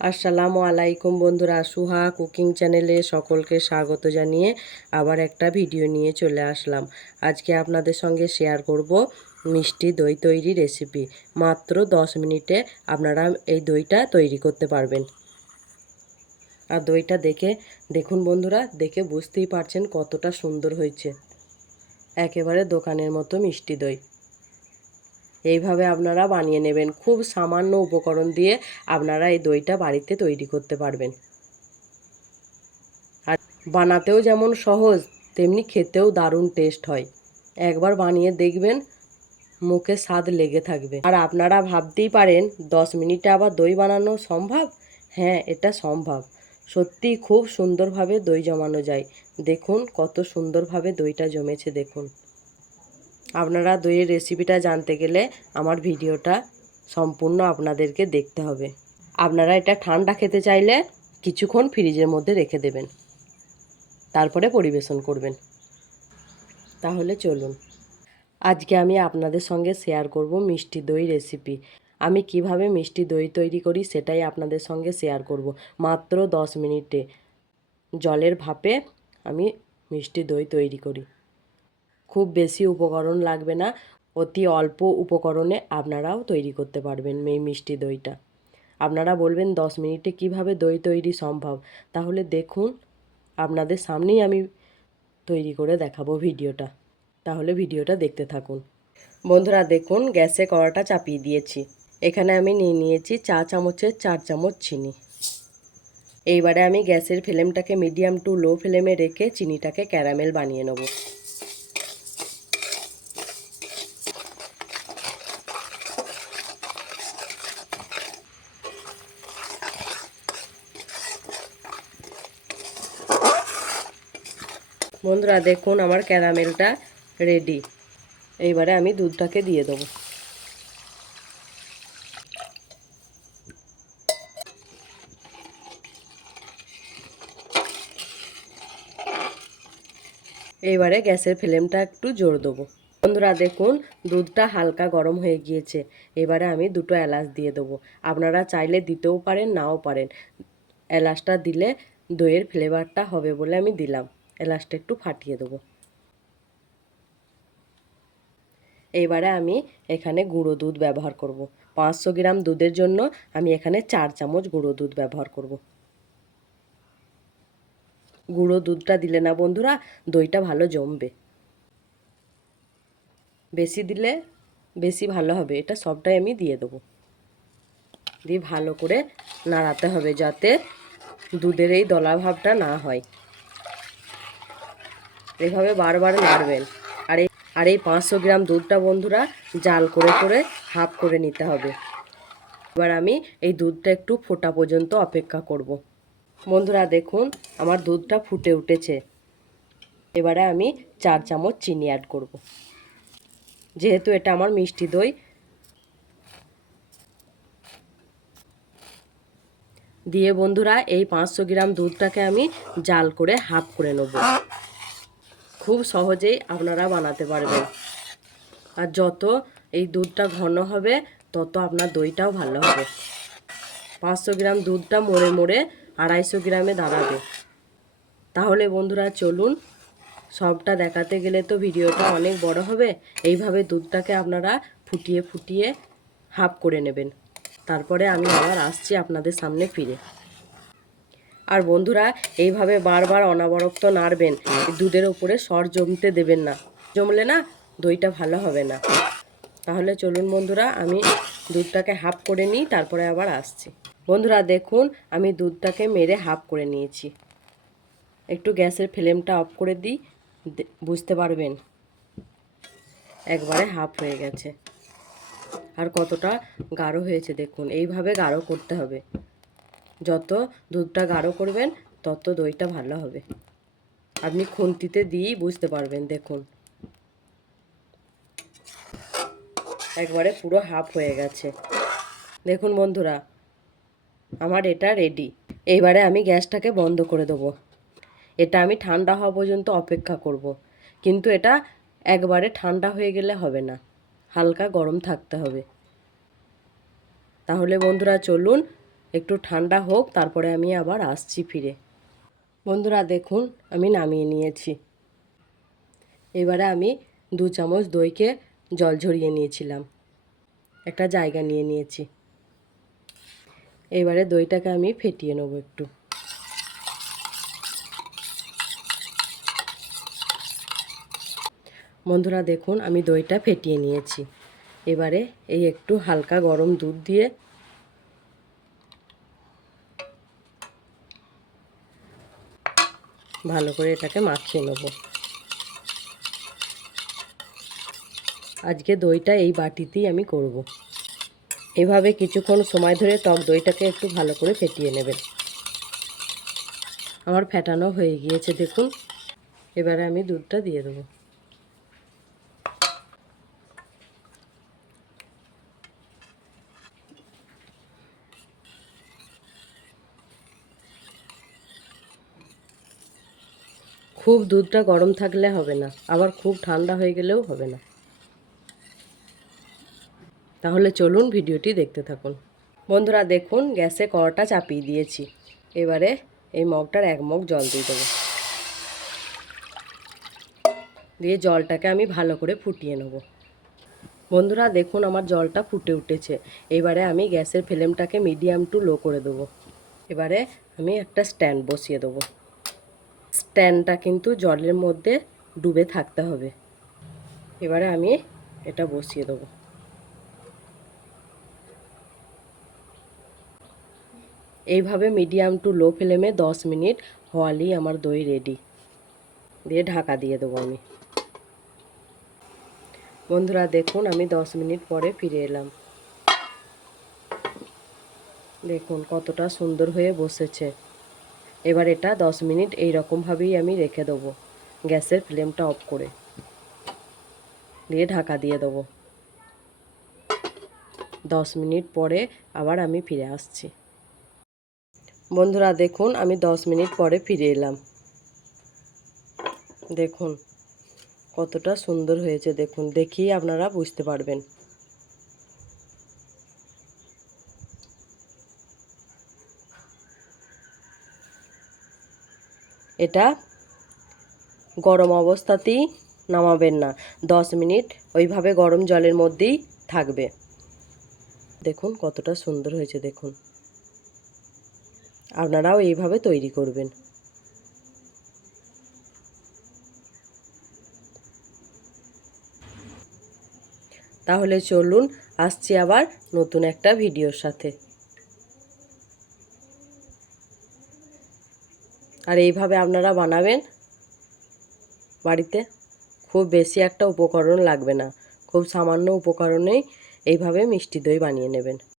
আসসালামু আলাইকুম বন্ধুরা, সুহা কুকিং চ্যানেলে সকলকে স্বাগত জানিয়ে আবার একটা ভিডিও নিয়ে চলে আসলাম। আজকে আপনাদের সঙ্গে শেয়ার করব মিষ্টি দই তৈরি রেসিপি। মাত্র 10 মিনিটে আপনারা এই দইটা তৈরি করতে পারবেন। আর দইটা দেখুন বন্ধুরা, দেখে বুঝতেই পারছেন কতটা সুন্দর হয়েছে। একেবারে দোকানের মতো মিষ্টি দই। এইভাবে আপনারা বানিয়ে নেবেন। খুব সামান্য উপকরণ দিয়ে আপনারা এই দইটা বাড়িতে তৈরি করতে পারবেন। আর বানাতেও যেমন সহজ, তেমনি খেতেও দারুণ টেস্ট হয়। একবার বানিয়ে দেখবেন, মুখে স্বাদ লেগে থাকবে। আর আপনারা ভাবতেই পারেন 10 মিনিটে আবার দই বানানো সম্ভব? হ্যাঁ, এটা সম্ভব। সত্যি খুব সুন্দরভাবে দই জমানো যায়। দেখুন কত সুন্দরভাবে দইটা জমেছে দেখুন। আপনারা দইয়ের রেসিপিটা জানতে গেলে আমার ভিডিওটা সম্পূর্ণ আপনাদেরকে দেখতে হবে। আপনারা এটা ঠান্ডা খেতে চাইলে কিছুক্ষণ ফ্রিজের মধ্যে রেখে দেবেন, তারপরে পরিবেশন করবেন। তাহলে চলুন, আজকে আমি আপনাদের সঙ্গে শেয়ার করব মিষ্টি দই রেসিপি। আমি কিভাবে মিষ্টি দই তৈরি করি সেটাই আপনাদের সঙ্গে শেয়ার করব। মাত্র 10 মিনিটে জলের ভাপে আমি মিষ্টি দই তৈরি করি। খুব বেশি উপকরণ লাগবে না, অতি অল্প উপকরণে আপনারাও তৈরি করতে পারবেন এই মিষ্টি দইটা। আপনারা বলবেন 10 মিনিটে কিভাবে দই তৈরি সম্ভব? তাহলে দেখুন, আপনাদের সামনেই আমি তৈরি করে দেখাবো ভিডিওটা। তাহলে ভিডিওটা দেখতে থাকুন। বন্ধুরা দেখুন, গ্যাসে কড়াটা চাপিয়ে দিয়েছি। এখানে আমি নিয়ে নিয়েছি চা চামচের 4 চামচ চিনি। এইবারে আমি গ্যাসের ফ্লেমটাকে মিডিয়াম টু লো ফ্লেমে রেখে চিনিটাকে ক্যারামেল বানিয়ে নেব। বন্ধুরা দেখুন, আমার ক্যারামেলটা রেডি। এইবারে আমি দুধটাকে দিয়ে দেবো। এইবারে গ্যাসের ফ্লেমটা একটু জোর দেবো। বন্ধুরা দেখুন, দুধটা হালকা গরম হয়ে গিয়েছে। এবারে আমি 2টো এলাচ দিয়ে দেবো। আপনারা চাইলে দিতেও পারেন, নাও পারেন। এলাচটা দিলে দইয়ের ফ্লেভারটা হবে বলে আমি দিলাম। এলাচটা একটু ফাটিয়ে দেবো। এইবারে আমি এখানে গুঁড়ো দুধ ব্যবহার করব। 500 গ্রাম দুধের জন্য আমি এখানে 4 চামচ গুঁড়ো দুধ ব্যবহার করব। গুঁড়ো দুধটা দিলে না বন্ধুরা, দইটা ভালো জমবে। বেশি দিলে বেশি ভালো হবে। এটা সবটাই আমি দিয়ে দেবো। দিয়ে ভালো করে নাড়াতে হবে যাতে দুধের এই দলা ভাবটা না হয়। এভাবে বারবার নাড়বেন। আর এই 500 গ্রাম দুধটা বন্ধুরা জাল করে করে হাফ করে নিতে হবে। এবার আমি এই দুধটা একটু ফোটা পর্যন্ত অপেক্ষা করব। বন্ধুরা দেখুন, আমার দুধটা ফুটে উঠেছে। এবারে আমি 4 চামচ চিনি অ্যাড করব। যেহেতু এটা আমার মিষ্টি দই, দিয়ে বন্ধুরা এই 500 গ্রাম দুধটাকে আমি জাল করে হাফ করে নেব। খুব সহজেই আপনারা বানাতে পারবেন। আর যত এই দুধটা ঘন হবে তত আপনার দইটাও ভালো হবে। 500 গ্রাম দুধটা মোড়ে মোড়ে 250 গ্রামে দাঁড়াবে। তাহলে বন্ধুরা চলুন, সবটা দেখাতে গেলে তো ভিডিওটা অনেক বড় হবে। এইভাবে দুধটাকে আপনারা ফুটিয়ে ফুটিয়ে হাফ করে নেবেন। তারপরে আমি আবার আসছি আপনাদের সামনে ফিরে। আর বন্ধুরা এইভাবে বারবার অনবরত নাড়বেন। দুধের উপরে সর জমতে দেবেন না, জমলে না দইটা ভালো হবে না। তাহলে চলুন বন্ধুরা, আমি দুধটাকে হাফ করে নিই, তারপরে আবার আসছি। বন্ধুরা দেখুন, আমি দুধটাকে মেরে হাফ করে নিয়েছি। একটু গ্যাসের ফ্লেমটা অফ করে দিই, বুঝতে পারবেন একবারে হাফ হয়ে গেছে। আর কতটা গাঢ় হয়েছে দেখুন। এইভাবে গাঢ় করতে হবে। যত দুধটা গাঢ় করবেন তত দইটা ভালো হবে। আপনি খুন্তিতে দিয়েই বুঝতে পারবেন। দেখুন একবারে পুরো হাফ হয়ে গেছে। দেখুন বন্ধুরা, আমার এটা রেডি। এইবারে আমি গ্যাসটাকে বন্ধ করে দেবো। এটা আমি ঠান্ডা হওয়া পর্যন্ত অপেক্ষা করব। কিন্তু এটা একবারে ঠান্ডা হয়ে গেলে হবে না, হালকা গরম থাকতে হবে। তাহলে বন্ধুরা চলুন, একটু ঠান্ডা হোক, তারপরে আমি আবার আসছি ফিরে। বন্ধুরা দেখুন, আমি নামিয়ে নিয়েছি। এবারে আমি 2 চামচ দইকে জল ঝরিয়ে নিয়েছিলাম, একটা জায়গা নিয়ে নিয়েছি। এবারে দইটাকে আমি ফেটিয়ে নেব একটু। বন্ধুরা দেখুন, আমি দইটা ফেটিয়ে নিয়েছি। এবারে এই একটু হালকা গরম দুধ দিয়ে ভালো করে এটাকে মাখিয়ে নেব। আজকে দইটা এই বাটিতেই আমি করব। এভাবে কিছুক্ষণ সময় ধরে টক দইটাকে একটু ভালো করে ফেটিয়ে নেবেন। আমার ফেটানো হয়ে গিয়েছে দেখুন। এবারে আমি দুধটা দিয়ে দেবো। খুব দুধটা গরম থাকলে হবে না, আবার খুব ঠান্ডা হয়ে গেলেও হবে না। তাহলে চলুন ভিডিওটি দেখতে থাকুন। বন্ধুরা দেখুন, গ্যাসে কড়াটা চাপিয়ে দিয়েছি। এবারে এই মগটার 1 মগ জল দিয়ে দেবো। দিয়ে জলটাকে আমি ভালো করে ফুটিয়ে নেব। বন্ধুরা দেখুন, আমার জলটা ফুটে উঠেছে। এবারে আমি গ্যাসের ফ্লেমটাকে মিডিয়াম টু লো করে দেবো। এবারে আমি একটা স্ট্যান্ড বসিয়ে দেবো। স্ট্যান্ডটা কিন্তু জলের মধ্যে ডুবে থাকতে হবে। এবারে আমি এটা বসিয়ে দেবো। এইভাবে মিডিয়াম টু লো ফ্লেমে 10 মিনিট হওয়ালেই আমার দই রেডি। দিয়ে ঢাকা দিয়ে দেবো আমি। বন্ধুরা দেখুন, আমি 10 মিনিট পরে ফিরে এলাম। দেখুন কতটা সুন্দর হয়ে বসেছে। এবার এটা 10 মিনিট এই রকমভাবেই আমি রেখে দেবো, গ্যাসের ফ্লেমটা অফ করে। দিয়ে ঢাকা দিয়ে দেবো। 10 মিনিট পরে আবার আমি ফিরে আসছি। বন্ধুরা দেখুন, আমি 10 মিনিট পরে ফিরে এলাম। দেখুন কতটা সুন্দর হয়েছে, দেখুন দেখেই আপনারা বুঝতে পারবেন। এটা গরম অবস্থাতেই নামাবেন না, 10 মিনিট ওইভাবে গরম জলের মধ্যেই থাকবে। দেখুন কতটা সুন্দর হয়েছে, দেখুন আপনারাও এইভাবে তৈরি করবেন। তাহলে চলুন, আসছি আবার নতুন একটা ভিডিওর সাথে। আর এইভাবে আপনারা বানাবেন বাড়িতে। খুব বেশি একটা উপকরণ লাগবে না, খুব সামান্য উপকরণেই এইভাবে মিষ্টি দই বানিয়ে নেবেন।